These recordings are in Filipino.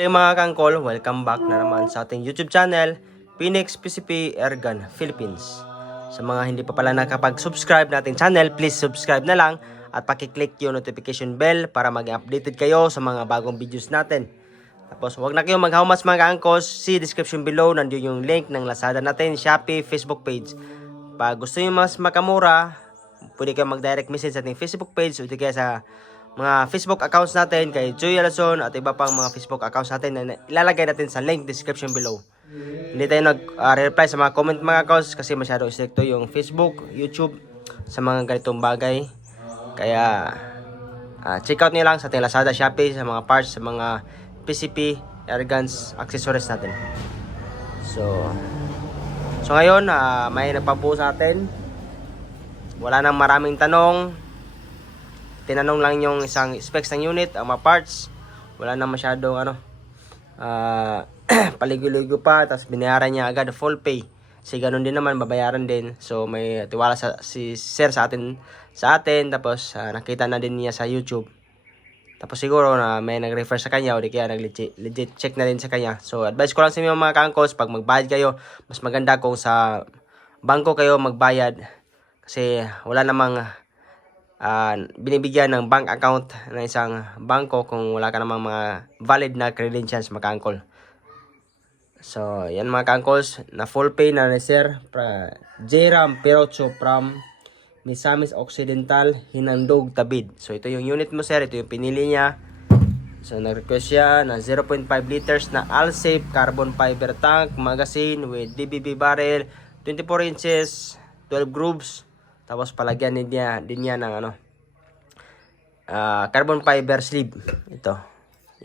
Hey mga kangkol, welcome back na naman sa ating YouTube channel, Phoenix PCP Airgun Philippines. Sa mga hindi pa pala nakapag-subscribe na ating channel, please subscribe na lang at pakiclick yung notification bell para maging updated kayo sa mga bagong videos natin. Tapos huwag na kayong mag-how much mga kangkos, see description below, nandiyon yung link ng Lazada natin, Shopee, Facebook page. Pag gusto nyo mas makamura, pwede kayong mag-direct message sa ating Facebook page o di kaya sa mga Facebook accounts natin kay Joy Alason at iba pang mga Facebook accounts natin na ilalagay natin sa link description below. Hindi tayo nag-reply sa mga comment mga accounts kasi masyado stricto yung Facebook, YouTube sa mga ganitong bagay. Kaya check out niyo lang sa ating Lazada, Shopee, sa mga parts, sa mga PCP, airguns, accessories natin. So ngayon, may nagpabuo sa atin. Wala nang maraming tanong. Tinanong lang yung isang specs ng unit, ang mga parts. Wala na masyadong paligo-ligo pa. Tapos binayaran niya agad full pay. Kasi ganun din naman, babayaran din. So may tiwala si sir sa atin. Tapos nakita na din niya sa YouTube. Tapos siguro na may nag-refer sa kanya o di kaya legit check na din sa kanya. So advice ko lang sa inyo mga kangkos, pag magbayad kayo, mas maganda kung sa bangko kayo magbayad. Kasi wala namang binibigyan ng bank account ng isang bangko kung wala ka namang mga valid na credentials mga kangkol. So yan mga kangkols, na full pay na ni sir J-Ram Perocho from Misamis Occidental, Hinandog, Tabid. So ito yung unit mo sir, ito yung pinili niya. So nag-request siya na 0.5 liters na All-Safe carbon fiber tank magazine with DBB barrel, 24 inches, 12 grooves. Tapos palagyan din niya ng carbon fiber sleeve. Ito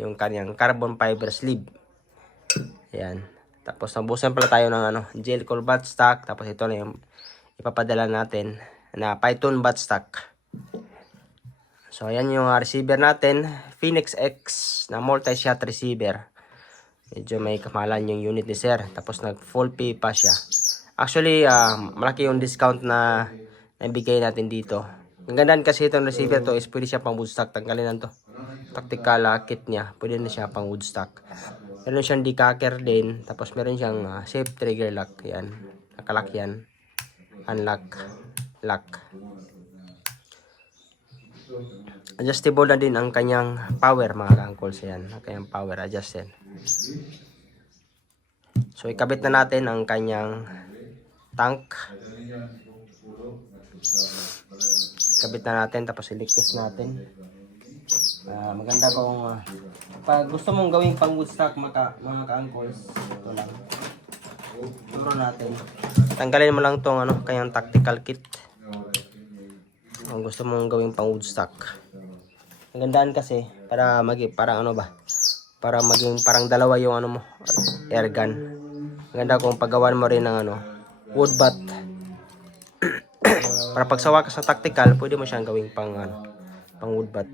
yung kanyang carbon fiber sleeve. Ayan. Tapos nabusan pala tayo ng gel coil buttstock. Tapos ito na yung ipapadala natin na Python buttstock. So ayan yung receiver natin, Phoenix X na multi-shot receiver. Medyo may kamalan yung unit ni sir. Tapos nag full pay pa siya. Actually malaki yung discount na nabigay natin dito. Ang ganda kasi itong receiver to is pwede siya pang woodstock. Tanggalin lang to. Tactical kit niya. Pwede na siya pang woodstock. Meron siyang decacker din. Tapos meron siyang safe trigger lock. Yan. Nakalock yan. Unlock. Lock. Adjustable na din ang kanyang power mga kangkols. Yan. Ang kanyang power adjusted. So ikabit na natin ang kanyang tank. Kabit na natin tapos i-test natin. Maganda kung pag gusto mong gawing pang woodstock mga ka-angkors, ito lang. Turo natin. Tanggalin mo lang tong kanyang tactical kit. Kung gusto mong gawing pang woodstock. Ang gandaan kasi para maging para maging parang dalawa yung mo, air gun. Ang ganda kung paggawan mo rin ng wood butt. Para pagsawa ka sa tactical, pwede mo siyang gawing pang wood butt.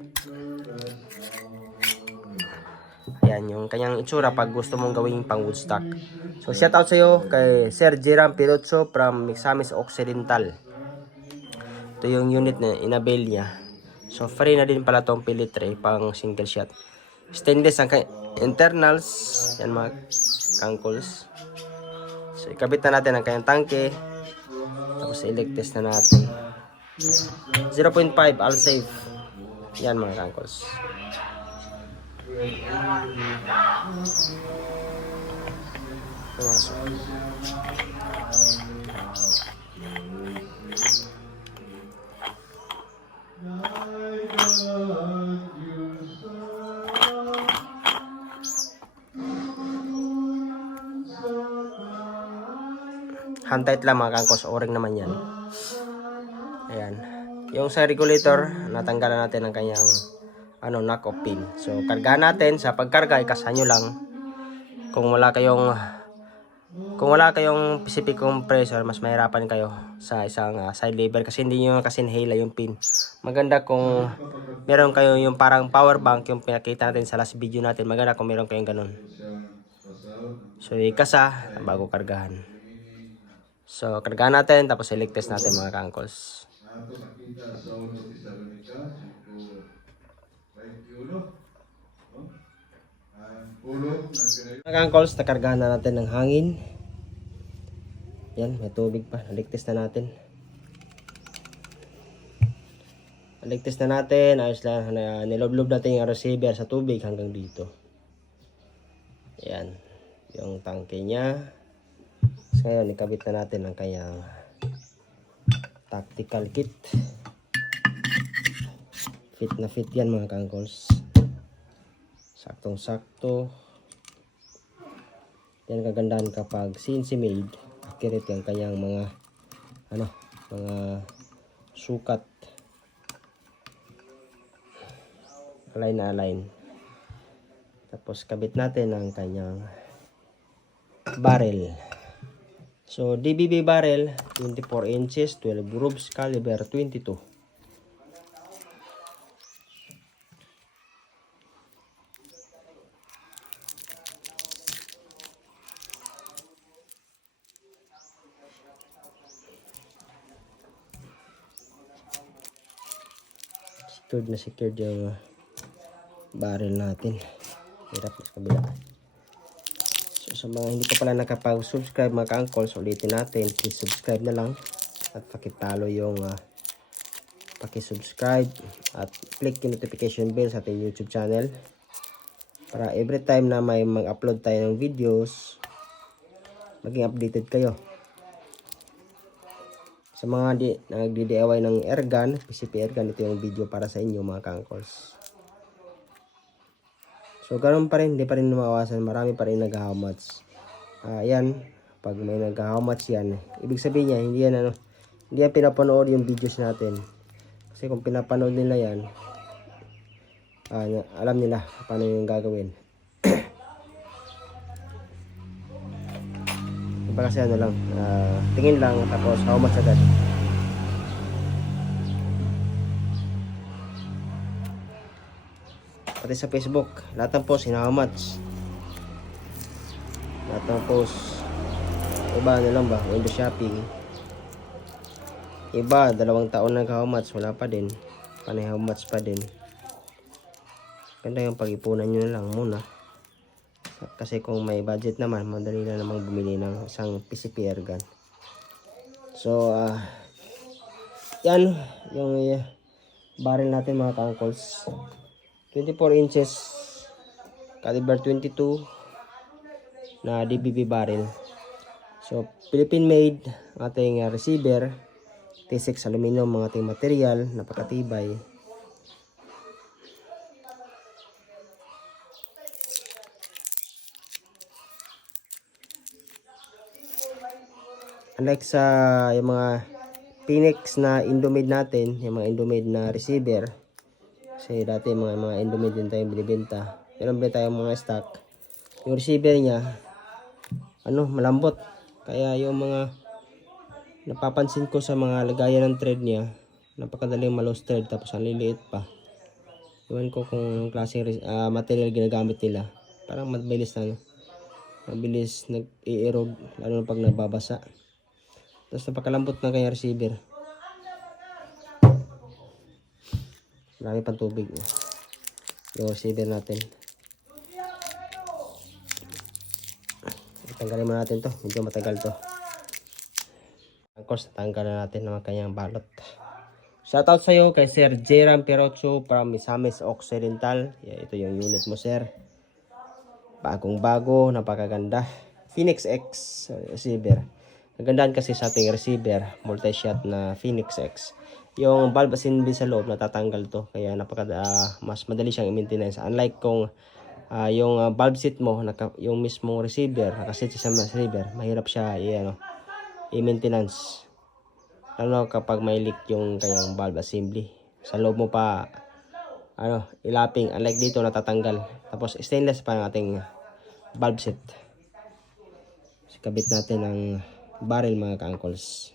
Ayan yung kanyang itsura pag gusto mong gawing pang woodstock. So shout out sa iyo kay Sir J-Ram Perocho from Misamis Occidental. Ito yung unit na inabail niya. So free na din pala tong pellet tray pang single shot. Stainless ang internals. Yan mga kangkols. So ikabit na natin ang kanyang tangke. Tapos i-leg test na natin. 0.5 all safe. Yan mga kangkols. Pumasok. Hand tight lang mga kangkos, o-ring naman yan. Ayan. Yung sa regulator, natanggalan natin ang kanyang knock off pin. So kargahan natin, sa pagkarga ikasan nyo lang. Kung wala kayong PCP compressor, mas mahirapan kayo sa isang side lever kasi hindi nyo kasi nahila yung pin. Maganda kung meron kayo yung parang power bank, yung pinakita natin sa last video natin. Maganda kung meron kayong ganun. So ikasa bago kargahan. So kargahan natin tapos select test natin mga kangkos. Mga uncles, nakargahan na natin ng hangin. Yan, may tubig pa. Naligtis na natin. Naligtis na natin. Ayos lang. Niloblob natin yung receiver sa tubig hanggang dito. Yan. Yung tangke niya. So, ngayon, ikabit na natin ang kanyang tactical kit. Fit na fit yan mga uncles. Saktong sakto. Yan kagandahan kapag CNC made. Accurate yung kanyang mga mga sukat. Align na align. Tapos kabit natin ang kanyang barrel. So DBB barrel 24 inches 12 grooves caliber 22. Secured yung barrel natin. Hirap sa kabila. So sa mga hindi pa pala nakapag-subscribe mga ka-uncles, ulitin natin, please subscribe na lang at pakitalo yung paki-subscribe at click yung notification bell sa ating YouTube channel para every time na may mag-upload tayo ng videos, maging updated kayo. Sa mga nagdi-DIY ng airgun, PCP airgun, ito yung video para sa inyo mga ka-uncles. So ganoon pa rin, hindi pa rin mawawasan, marami pa rin nag-how much. Yan, pag may nag-how much yan, ibig sabihin niya, hindi yan pinapanood yung videos natin. Kasi kung pinapanood nila yan, alam nila paano yung gagawin. Diba kasi lang, tingin lang tapos how much agad. Pati sa Facebook, lahat ng post how much. Lahat ng post, iba lang ba, window shopping. Iba, 2 taon nag how much, wala pa din. Panay how much pa din. Ganda yung pag-ipunan nyo na lang muna. Kasi kung may budget naman, madali na namang bumili ng isang PCP airgun. So, yan yung barrel natin mga ka-uncles. 24 inches, caliber 22 na DBB barrel. So, Philippine made ating receiver. T6 aluminum mga ating material, napakatibay. Unlike sa yung mga Phoenix na Indomade natin, yung mga Indomade na receiver. Kasi dati mga Indomade din tayong binibenta. Pero may tayong mga stock. Yung receiver niya, malambot. Kaya yung mga napapansin ko sa mga lagayan ng thread niya, napakadaling ma-loose thread tapos ang liliit pa. Iwan ko kung klaseng material ginagamit nila. Parang mabilis nag-i-erode lalo na pag nababasa. Tapos napakalambot ng kanya receiver. Marami pang tubig. Yung receiver natin. Tanggalin mo natin to. Medyo matagal to. Of course, natanggal na natin ng kanyang balot. Shoutout sa iyo kay Sir Jeram Perocho from Misamis Occidental. Ito yung unit mo, sir. Bagong bago, napakaganda. Phoenix X receiver. Nagandahan kasi sa ating receiver, multi-shot na Phoenix X. Yung valve assembly sa loob natatanggal to, kaya mas madali siyang i-maintenance. Unlike kung yung valve seat mo, yung mismong receiver, nakasit sa receiver, mahirap siya i-maintenance. Lalo kapag may leak yung kanyang valve assembly. Sa loob mo pa ilaping, unlike dito natatanggal. Tapos stainless pa ang ating valve seat. Kabit natin ang barrel mga ka-uncles.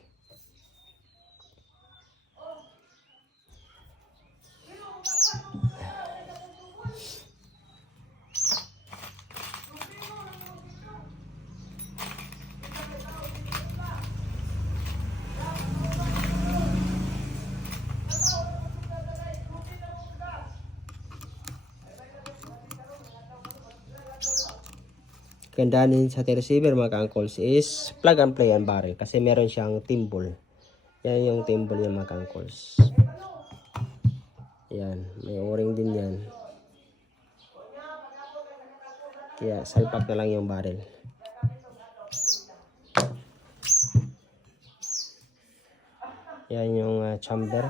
Ganda din sa ating receiver mga ka-uncles is plug and play ang barrel kasi meron siyang timbol. Yan yung timbol niya mga ka-uncles. Yan, may o-ring din yan. Kaya salpak na lang yung barrel. Yan yung chamber.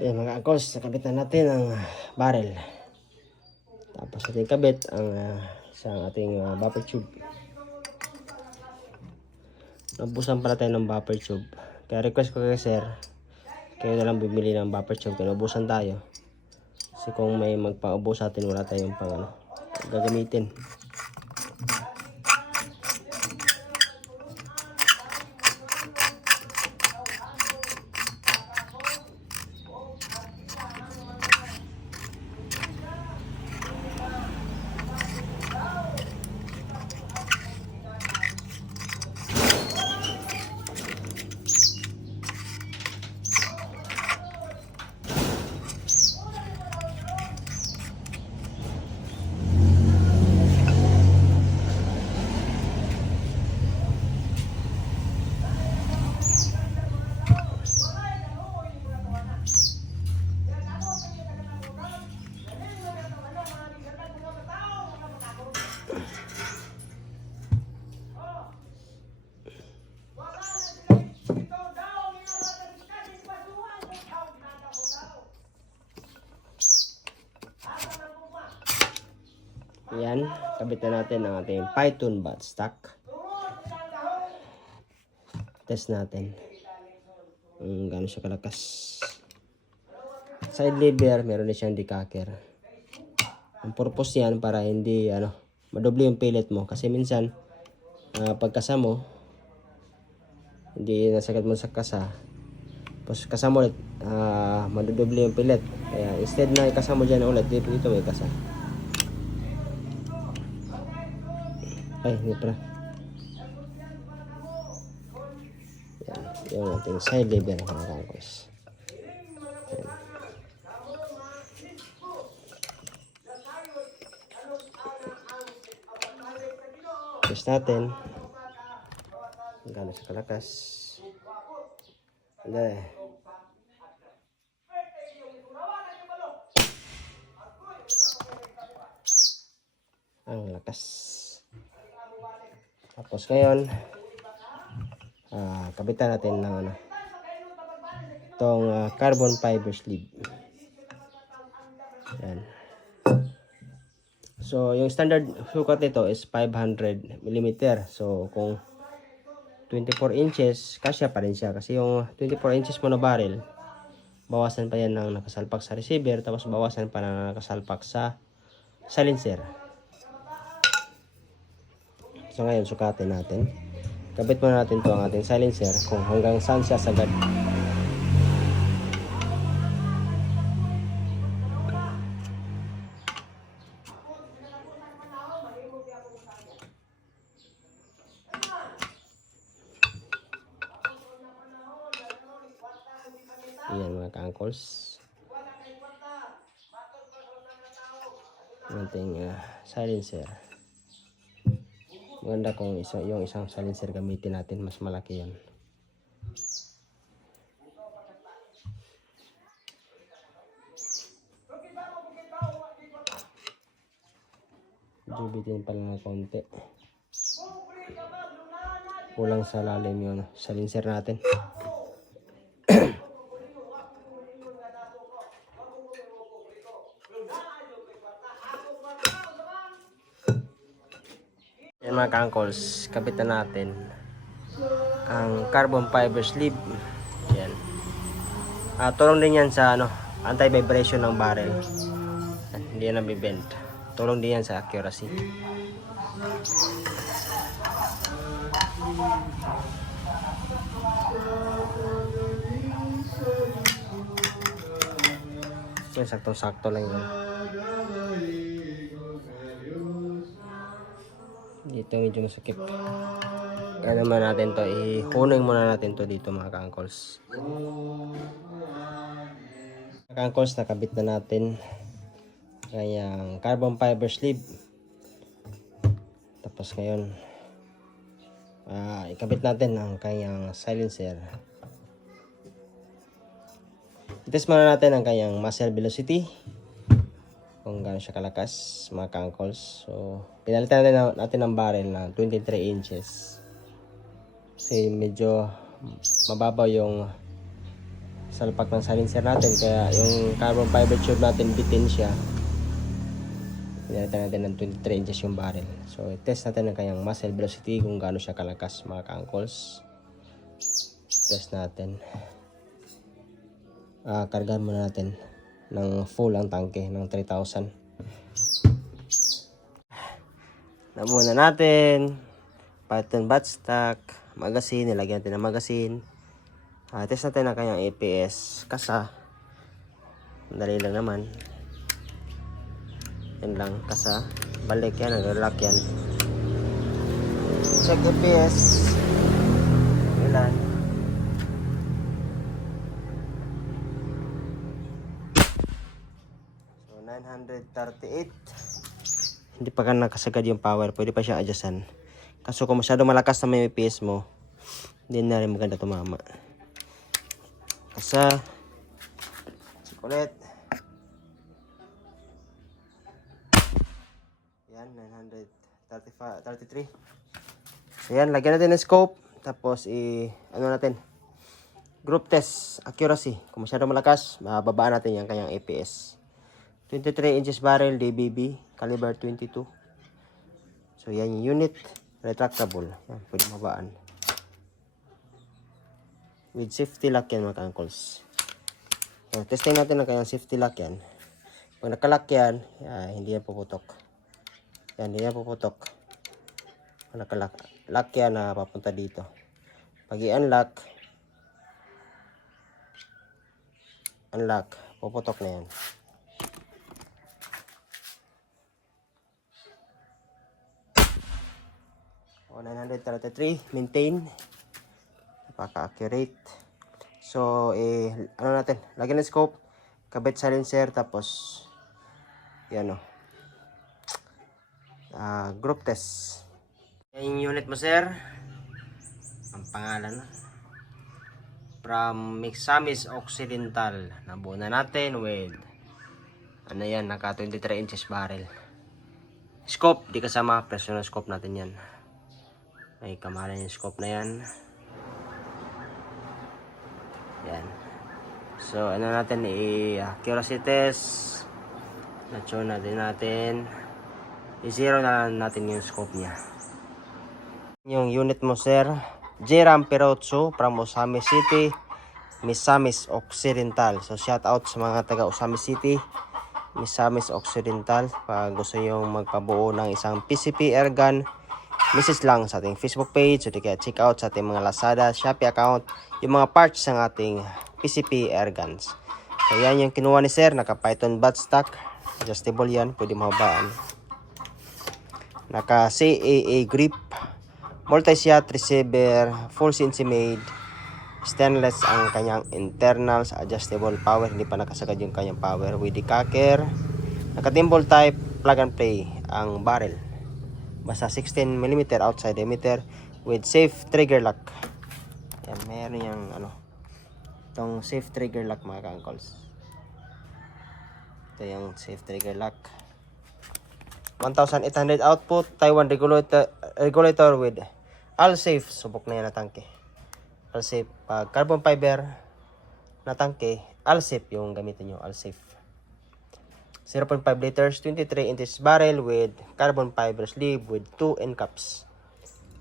Ayan mga uncles, nakabit na natin ang barrel. Tapos ating kabit ang isang ating buffer tube. Nabusan pala tayo ng buffer tube. Kaya request ko kay sir, kayo na lang bumili ng buffer tube. Kaya nabusan tayo. Kasi kung may magpaubos sa atin, wala tayong pang gagamitin. Yan, kabit na natin ang ating Python buttstock. Test natin kung gaano siya kalakas. Side lever, meron na siyang decacker. Ang purpose yan para hindi madoble yung pellet mo. Kasi minsan, pagkasa mo, hindi nasagad mo sa kasa. Tapos kasa mo ulit, madodoble yung pellet. Kaya instead na ikasa mo dyan ulit, dito may kasa. Ay, hindi pala. Yan, yung ating side lever mga ka-uncles. Test natin kung gaano siya kalakas. Hindi. Ang lakas. Tapos ngayon, kabitan natin ng itong carbon fiber sleeve. Yan. So, yung standard sukat nito is 500 mm. So, kung 24 inches, kasya pa rin siya. Kasi yung 24 inches mo na barrel, bawasan pa yan ng nakasalpak sa receiver, tapos bawasan pa ng nakasalpak sa silencer. So ngayon, sukatin natin. Kabit muna natin to ang ating silencer kung hanggang saan siya sagad. Ayan mga ka-uncles. Ating silencer. Maganda kung yung isang silencer gamitin natin, mas malaki yan. Bitin pala ng konti. Kulang sa lalim yun. Silencer natin. Yan mga ka-uncles, kabit na natin ang carbon fiber sleeve. Yan. Tulong din yan sa anti-vibration ng barrel. Hindi yan nabibend. Tulong din yan sa accuracy. So, saktong-sakto lang yun. Dito medyo masakit. Kaya naman natin to, ihuning muna natin to dito mga ka-uncles. Mga ka-uncles, nakabit na natin kayang carbon fiber sleeve. Tapos ngayon, ikabit natin ang kanyang silencer. Itest muna natin ang kanyang muzzle velocity, kung gaano siya kalakas mga ka-uncles. So, pinalitan natin ang barrel na 23 inches. Kasi medyo mababaw yung salpak ng silencer natin. Kaya yung carbon fiber tube natin, bitin siya. Pinalitan natin ng 23 inches yung barrel. So, i-test natin ang kanyang muzzle velocity kung gaano siya kalakas mga ka-uncles. Test natin. Kargahan muna natin ng full ang tangke ng 3,000. Namuna natin Python buttstock, magazine, nilagyan natin ng magazine. Test natin ang kanyang APS kasa. Madali lang naman. Yan lang, kasa. Balik yan, nag-lock yan. Check APS. Ilan? So, 938. Hindi pa ka nakasagad yung power. Pwede pa siyang adjustan. Kaso kung masyadong malakas na may APS mo, hindi na rin maganda tumama. Kasa. Check ulit. Yan, 933. So yan, lagyan natin ng scope. Tapos natin, group test, accuracy. Kung masyadong malakas, babaan natin yung kanyang APS. 23 inches barrel, DBB, caliber 22. So yan yung unit, retractable. Yan, pwede mabaan. With safety lock yan mga uncles. So, testing natin ang kanyang safety lock yan. Pag nakalock yan, hindi yan puputok. Yan, hindi yan puputok. Pag nakalock yan, papunta dito. Pag i-unlock, puputok na yan. 933, maintain. Napaka-accurate. So, natin, lagyan ng scope, kabit silencer, tapos, yan group test. Yan yung unit mo, sir. Ang pangalan, from Misamis Occidental. Nabuo na natin with, yan, naka 23 inches barrel. Scope, di kasama, personal scope natin yan. May kamahalan yung scope na yan. Yan. So, natin, accuracy test. Na-tune natin. I-zero na natin yung scope niya. Yung unit mo, sir. Jeram Perotso from Osamis City, Misamis Occidental. So, shout out sa mga taga Osamis City, Misamis Occidental. Pag gusto nyo magpabuo ng isang PCP airgun, message lang sa ating Facebook page. So, kaya check out sa ating mga Lazada, Shopee account, yung mga parts ng ating PCP airguns. So, yan yung kinuha ni sir. Naka Python buttstock. Adjustable yan. Pwede mahabaan. Naka CAA grip. Multi-shot receiver. Full CNC made. Stainless ang kanyang internals. Adjustable power. Hindi pa nakasagad yung kanyang power. With the cocker. Naka timbal type. Plug and play ang barrel. Basta 16mm outside diameter with safe trigger lock. Yan, meron yung itong safe trigger lock mga ka-uncles. Ito yung safe trigger lock. 1800 output, Taiwan regulator with All-Safe. Subok na yan na tangke. All-Safe. Pag carbon fiber na tangke, All-Safe yung gamitin nyo. All-Safe. 0.5 liters, 23 inches barrel with carbon fiber sleeve with 2 end caps.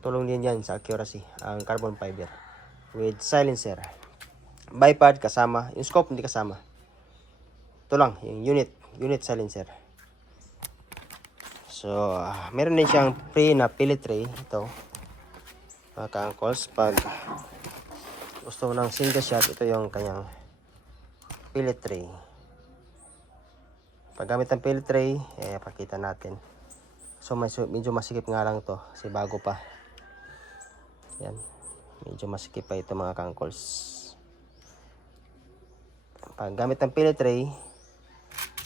Tulong din yan sa accuracy ang carbon fiber. With silencer. Bipod kasama. Yung scope hindi kasama. Ito lang, yung unit silencer. So, meron din siyang free na pellet tray. Ito. Mga ka-uncles, pag gusto mo ng single shot, ito yung kanyang pellet tray. Paggamit ng pellet tray, pakita natin. So, medyo masikip nga lang to kasi bago pa. Yan. Medyo masikip pa ito mga ka-uncles. Paggamit ng pellet tray,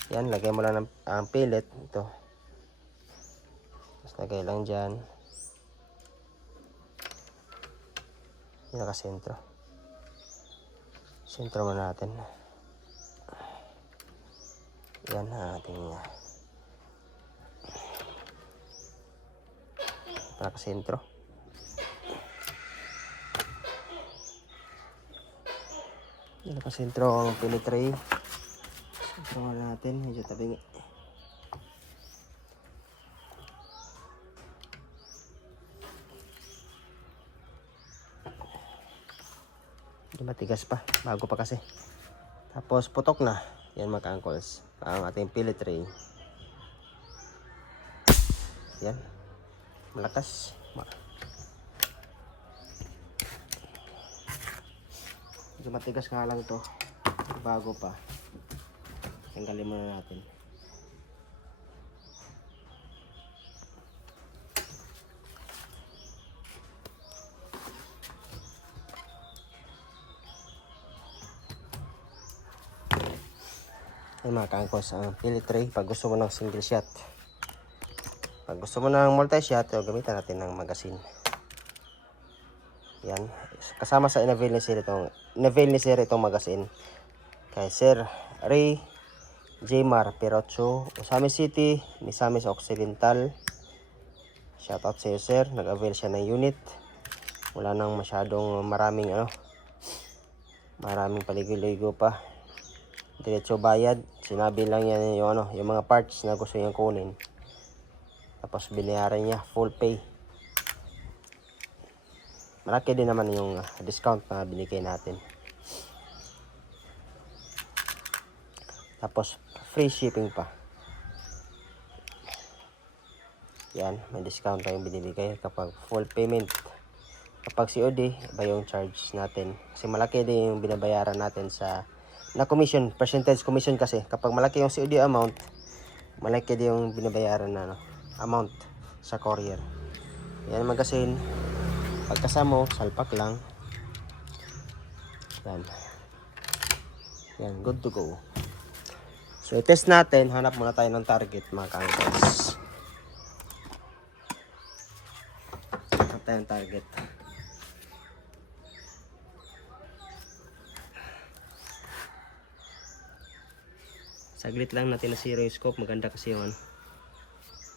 yan, lagay mo lang ang pellet. Ito. Tapos lagay lang dyan. Yung nakasentro. Sentro mo natin. Yan ang ating nakasentro. Yan nakasentro ang pellet tray. Sentro natin. Medyo tabingi. Medyo matigas pa. Bago pa kasi. Tapos putok na. Yan mga ka-uncles. Ang ating pellet tray. Yan. Malakas. Medyo matigas nga lang ito. Bago pa. Tanggalin muna natin. Ay mga ka-uncles, ang pellet tray pag gusto mo ng single shot. Pag gusto mo ng multi-shot, gamitan natin ng magazine. Yan. Kasama sa in-avail ni Sir itong magazine. Kay Sir Ray Jmar Perocho, Osamis City, Misamis Occidental. Shoutout sa iyo, Sir. Nag-avail siya ng unit. Wala nang masyadong maraming paligo-ligo pa. Diretso bayad. Sinabi lang yan yung mga parts na gusto niyang kunin. Tapos binayaran niya full pay. Malaki din naman yung discount na binigay natin. Tapos free shipping pa. Yan, may discount tayong binibigay kapag full payment. Kapag COD, iba yung charge natin. Kasi malaki din yung binabayaran natin na commission, percentage commission kasi. Kapag malaki yung COD amount, malaki din yung binabayaran na amount sa courier. Yan magazine. Pagkasamo, salpak lang. Yan. Yan, good to go. So, i-test natin. Hanap muna tayo ng target, mga ka-uncles. Hanap tayo ng target. Saglit lang natin na zero yung scope. Maganda kasi yung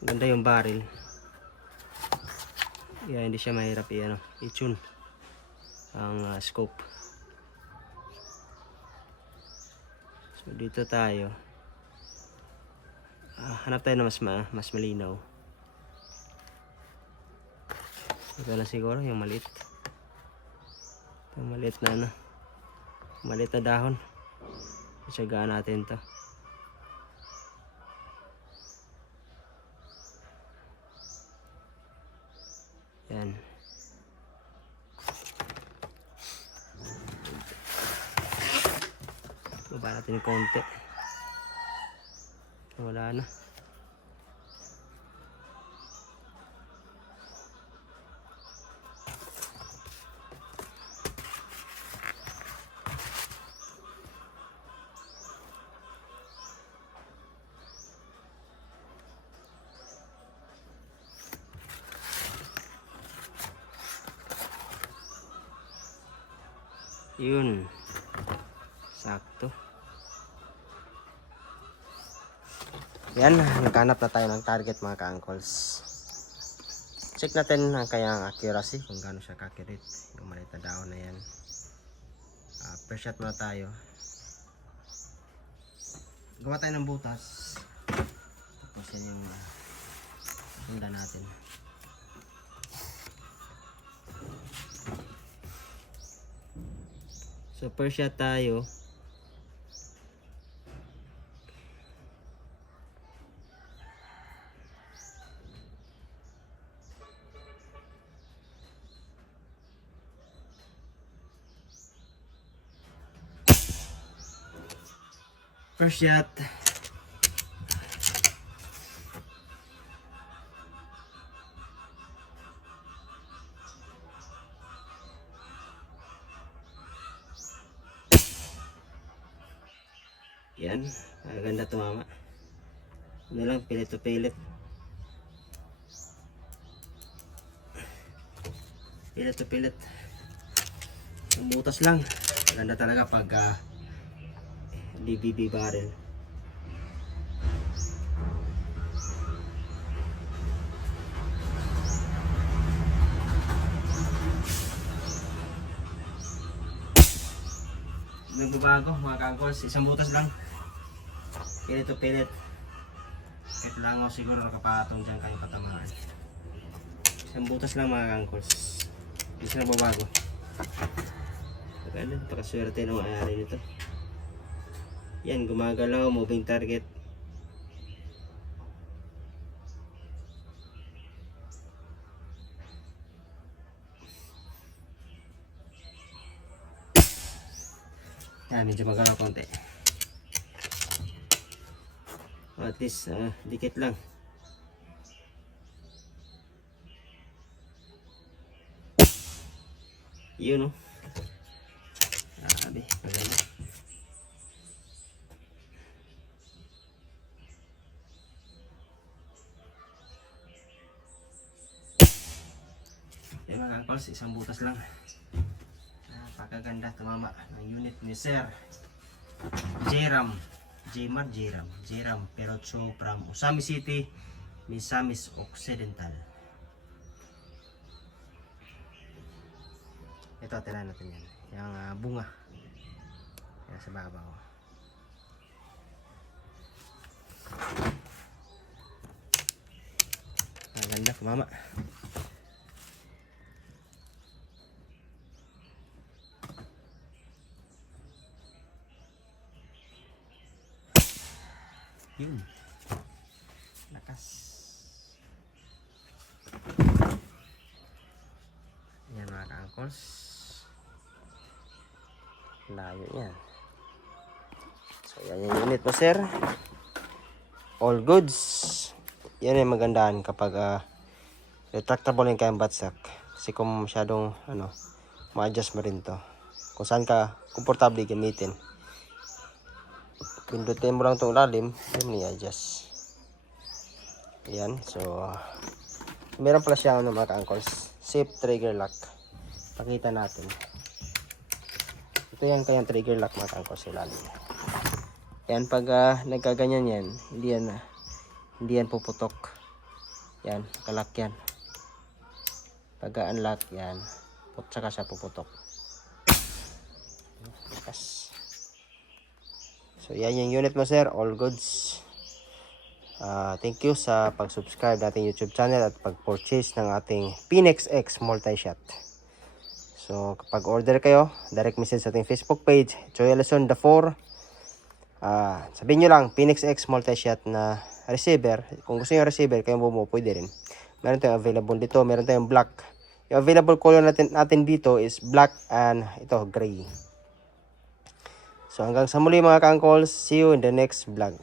maganda yung barrel. Yeah, hindi siya mahirap i-tune ang scope. So dito tayo. Hanap tayo na mas malinaw. Ito na siguro yung maliit. Yung maliit na maliit na dahon. Itsagaan natin to. Yan. Baba natin yung konti. Wala na. Yun. Sakto. Yan, naghanap na tayo ng target mga ka-uncles. Check natin ang kanyang accuracy, kung gaano siya ka-accurate. Yung maliit na dahon na yan. First shot muna tayo. Gawa tayo ng butas. Tapos yan yung hunda natin. So first shot tayo. First shot. Yan, maganda tumama. Ano lang, pilit to pilit. Pilit to pilit. Ang butas lang. Maganda talaga pag DBB barrel. Nagbabago mga ka-uncles, isang butas lang. Pilit to pilit. Kahit langaw siguro nakapatong dyan kayo patamaan. Isang butas lang mga ka-uncles. Hindi siya nagbabago. Maganda, pakaswerte ng may-ari nito. Yan, gumagalaw, moving target. Yan, medyo magalaw konti. At least, dikit lang. Yun, no? Grabe, maganda. Yan mga ka-uncles, isang butas lang. Napakaganda tumama ng unit ni Sir J-Ram Perotso from Usami City, Misamis Occidental. Ito, tirahan natin yan. Yung bunga. Yan sa babaw. Ang ganda tumama. Yun. Lakas. Yan mga ka-uncles. Layo yan. So yan yung unit mo sir. All goods. Yan yung magandaan kapag retractable yung kayang batsak. Kasi kung masyadong ma-adjust mo rin to. Kung saan ka komportable gamitin. Pindutin mo lang itong lalim, yun i-adjust. Ayan, so meron pala siya mga ka-uncles, safe trigger lock. Pakita natin. Ito yan kayang trigger lock mga ka-uncles sa lalim. Yan, pag nagkaganyan yan, hindi yan puputok. Yan, kalak yan. Pag unlock yan, saka siya puputok. Yes. So yan yung unit mo sir, all goods. Thank you sa pag-subscribe nating YouTube channel at pag-purchase ng ating Pinex X multi-shot. So kapag order kayo, direct message sa ating Facebook page, Joy Alison the 4. Sabihin nyo lang, Pinex X multi-shot na receiver. Kung gusto nyo receiver, kayong bumuo, pwede rin. Meron tayong available dito, meron tayong black. Yung available color natin dito is black and ito, gray. So hanggang sa muli mga ka-uncles, see you in the next vlog.